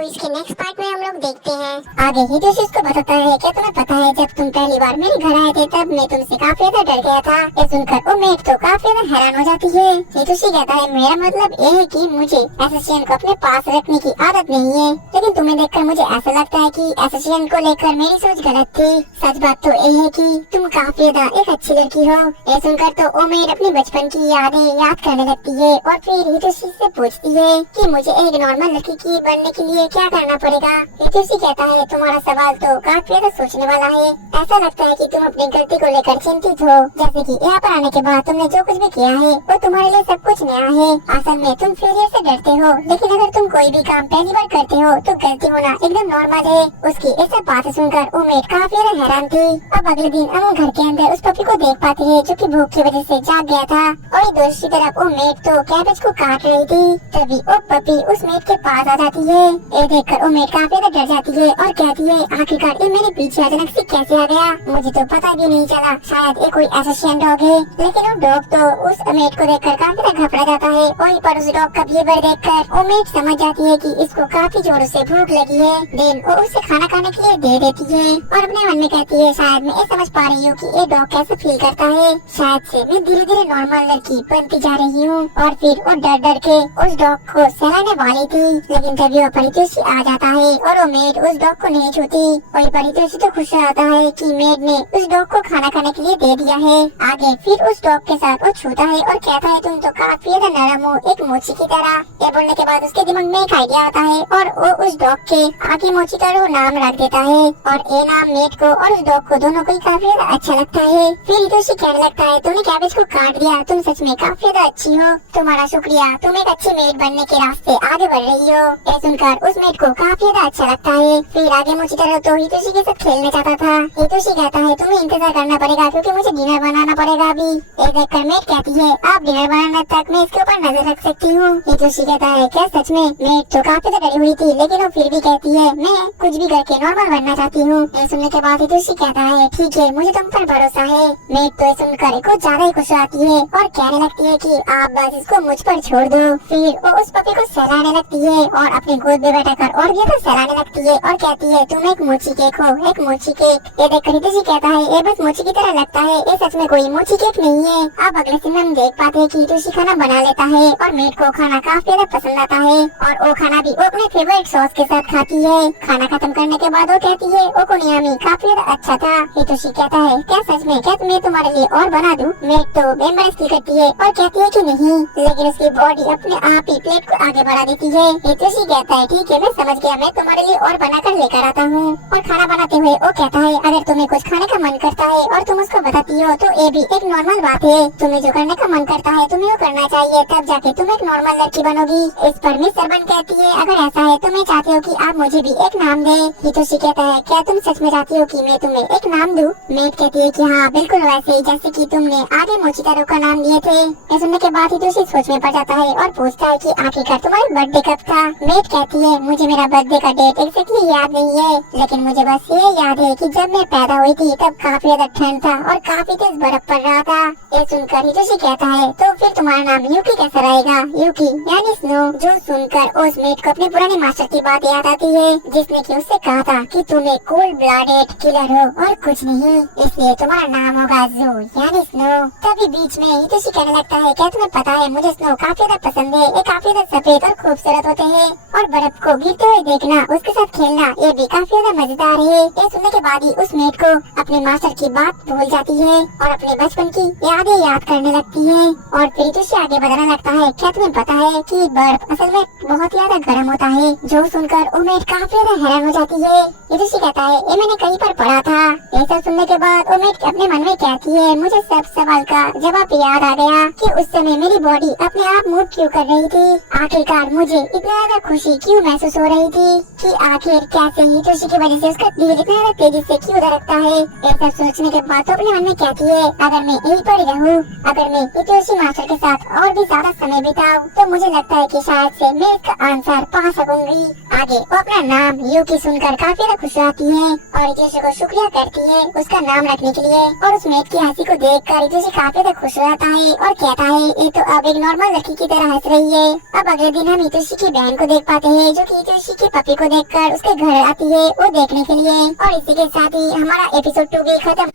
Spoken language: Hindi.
तो इसके नेक्स्ट पार्ट में हम लोग देखते हैं आगे। हितोशी उसको बताता है क्या तुम्हें पता है जब तुम पहली बार मेरे घर आए थे तब मैं तुमसे काफी ज्यादा डर गया था। ये सुनकर उमेट तो काफी ज्यादा हैरान हो जाती है। हितोशी कहता है मेरा मतलब ये है कि मुझे एसोसिएशन को अपने पास रखने की आदत नहीं है, लेकिन तुम्हें देखकर मुझे ऐसा लगता है कि एसोसिएशन को लेकर मेरी सोच गलत थी। सच बात तो ये है कि तुम काफी ज्यादा एक अच्छी लड़की हो। ये सुनकर तो उमेट अपनी बचपन की यादें याद करने लगती है और फिर हितोशी से पूछती है कि मुझे एक नॉर्मल लड़की की बनने के लिए क्या करना पड़ेगा। हितोशी कहता है तुम्हारा सवाल तो काफी ज्यादा सोचने वाला है। ऐसा लगता है कि तुम अपनी गलती को लेकर चिंतित हो, जैसे कि यहाँ पर आने के बाद तुमने जो कुछ भी किया है वो तुम्हारे लिए सब कुछ नया है। असल में तुम फेलियर से डरते हो, लेकिन अगर तुम कोई भी काम पहली बार करते हो तो गलती होना एकदम नॉर्मल है। उसकी ये सब बातें सुनकर उमेट काफी ज्यादा हैरान थी। अब अगले दिन अमन घर के अंदर उस पपी को देख पाती है जो कि भूख की वजह से जाग गया था और दूसरी तरफ उमेट तो कैबेज को काट रही थी। तभी वो पपी उस मेट के पास आ जाती है। ये देखकर उमेट काफी ज्यादा डर जाती है और कहती है आखिरकार ये मेरे पीछे अचानक से कैसे आ गया, मुझे तो पता भी नहीं चला। शायद ये कोई एसोसिएशन डॉग है। लेकिन वो डॉग तो उस उमेट को देखकर काफी ज्यादा घबरा जाता है। वहीं पर उस डॉग का बिहेवियर देखकर उमेट समझ जाती है कि इसको काफी जोरों से भूख लगी है। देन वो उसे खाना खाने के लिए दे देती है और अपने मन में कहती है शायद मैं ये समझ पा रही हूँ कि ये डॉग कैसे फील करता है। शायद से मैं धीरे धीरे नॉर्मल लड़की बनती जा रही हूँ। और फिर वो डर डर के उस डॉग को सहलाने वाली थी, लेकिन तभी वो परितोषी आ जाता है और वो मेड उस डॉग को नहीं छूती। वही परितोषी तो खुश होता है कि मेड ने उस डॉग को खाना खाने के लिए दे दिया है। आगे फिर उस डॉग के साथ वो छूता है और कहता है तुम तो काफी ज्यादा नरम हो, एक मोची की तरह। ये बोलने के बाद उसके दिमाग में एक आइडिया आता है और वो उस डॉग के आगे मोची का वो नाम रख देता है और ये नाम मेड को और उस डॉग को दोनों को काफी ज्यादा अच्छा लगता है। फिर हितोशी कहने लगता है तुमने कैबेज को काट दिया, तुम सच में काफी ज्यादा अच्छी हो, तुम्हारा शुक्रिया, तुम एक अच्छी मेड बनने के रास्ते आगे बढ़ रही हो। ये सुनकर उस मेड को काफी ज्यादा अच्छा लगता है। फिर आगे मुझे तरह तो हितोशी के साथ खेलना चाहता था। हितोशी कहता है तुम्हें इंतजार करना पड़ेगा क्योंकि मुझे डिनर बनाना पड़ेगा अभी। ये देखकर मेड कहती है आप डिनर बनाने तक मैं इसके ऊपर नजर रख सकती हूँ। हितोशी कहता है क्या सच में? मेड तो काफी ज्यादा डरी हुई थी, लेकिन वो फिर भी कहती है मैं कुछ भी करके नॉर्मल बनना चाहती हूँ। ये सुनने के बाद हितोशी कहता है ठीक है, मुझे तुम पर भरोसा है। मेड तो सुनकर कुछ ज्यादा ही खुश आती है और कहने लगती है कि आप बस इसको मुझ पर छोड़ दो। फिर वो उस पपी को सहलाने लगती है और अपनी गोद में बैठाकर और भी सहलाने लगती है और कहती है तुम एक मोची केक हो, एक मोची केक। ये देखकर हितोशी कहता है ये बस मोची की तरह लगता है, ये सच में कोई मोची केक नहीं है। अब अगले सीन में हम देख पाते हैं कि हितोशी खाना बना लेता है और मेड को खाना काफी ज्यादा पसंद आता है और वो खाना भी वो अपने फेवरेट सॉस के साथ खाती है। खाना खत्म करने के बाद वो कहती है ओकोनियामी काफी ज्यादा अच्छा था। हितोशी कहता है क्या सच में? क्या मैं तुम्हारे लिए और बना दूं? मेड तो बेम्बरस्ती करती है और कहती है कि नहीं, लेकिन उसकी बॉडी अपने आप ही प्लेट को आगे बढ़ा देती है। हितोशी कहता है ठीक है मैं समझ गया, मैं तुम्हारे लिए और बनाकर लेकर आता हूँ। और खाना बनाते हुए वो कहता है अगर तुम्हें कुछ खाने का मन करता है और तुम उसको बताती हो तो ये भी एक नॉर्मल बात है। तुम्हें जो करने का मन करता है तुम्हें वो करना चाहिए, तब जाके तुम एक नॉर्मल लड़की बनोगी। इस पर मिस सरबन कहती है अगर ऐसा है तो मैं चाहती हूँ कि आप मुझे भी एक नाम दे। हितोशी कहता है क्या तुम सच में चाहती हो कि मैं तुम्हें एक नाम दूं? मेड कहती है कि हाँ बिल्कुल वैसे ही जैसे कि तुमने आगे मोचितारो का नाम दिए थे। ये सुनने के बाद हितोशी सोच में पड़ जाता है और पूछता है कि आखिरकार तुम्हारा बर्थडे कब था? मेड कहती है मुझे मेरा बर्थडे का डेट एग्जैक्टली याद नहीं है, लेकिन मुझे बस ये याद है कि जब मैं पैदा हुई थी तब काफी ज्यादा ठंड था और काफी तेज बर्फ पड़ रहा था। ये सुनकर हितोशी कहता है तो फिर तुम्हारा नाम यूकी कैसा रहेगा? यूकी यानी स्नो। जो सुनकर उस मेड को अपने पुराने मास्टर की बात याद आती है जिसने कि उससे कहा था कि तुम एक कोल्ड ब्लडेड किलर हो और कुछ नहीं, इसलिए तुम्हारा नाम होगा जू यानी स्नो। तभी बीच में हितोशी कहने लगता है क्या तुम्हें पता है मुझे स्नो काफी ज्यादा पसंद है, ये काफी ज्यादा सफेद और खूबसूरत होते हैं और बर्फ को गिरते हुए देखना, उसके साथ खेलना ये भी काफी ज्यादा मजेदार है। ये सुनने के बाद ही उस मेड को अपने मास्टर की बात भूल जाती है और अपने बचपन की यादें याद करने लगती है। और फिर हितोशी आगे बढ़ने लगता है क्या तुम्हें पता है कि बर्फ असल में बहुत ज्यादा गर्म होता है? जो सुनकर उमेद काफी ज्यादा हैरान हो जाती है। हितोशी कहता है ये मैंने कहीं पर पढ़ा था। ये सब सुनने के बाद उमेद अपने मन में कहती है मुझे सब सवाल का जवाब याद आ गया कि उस समय मेरी बॉडी अपने आप मूव क्यों कर रही थी। आखिरकार मुझे इतना ज्यादा खुशी क्यों महसूस हो रही थी कि आखिर कैसे हितोशी की वजह से उसका दिल इतना ज्यादा तेजी से क्यों धड़कता है। ये सब सोचने के बाद तो अपने मन में कहती है अगर मैं यहीं पर रहूं, अगर मैं हितोशी मास्टर के साथ और भी ज्यादा समय बिताऊं तो मुझे लगता है कि शायद से मैं इसका आंसर पा सकूंगी। आगे वो अपना नाम यूकी सुनकर काफी ज्यादा खुश रहती है और हितोशी को शुक्रिया करती है उसका नाम रखने के लिए। और उस मेट की हंसी को देखकर हितोशी काफी ज्यादा खुश रहता है और कहता है ये तो अब एक नॉर्मल लड़की की तरह हंस रही है। अब अगले दिन हम हितोशी की बहन को देख पाते हैं जो कि हितोशी के पपी को देखकर उसके घर आती है वो देखने के लिए। और इसी के साथ ही हमारा एपिसोड 2 भी खत्म।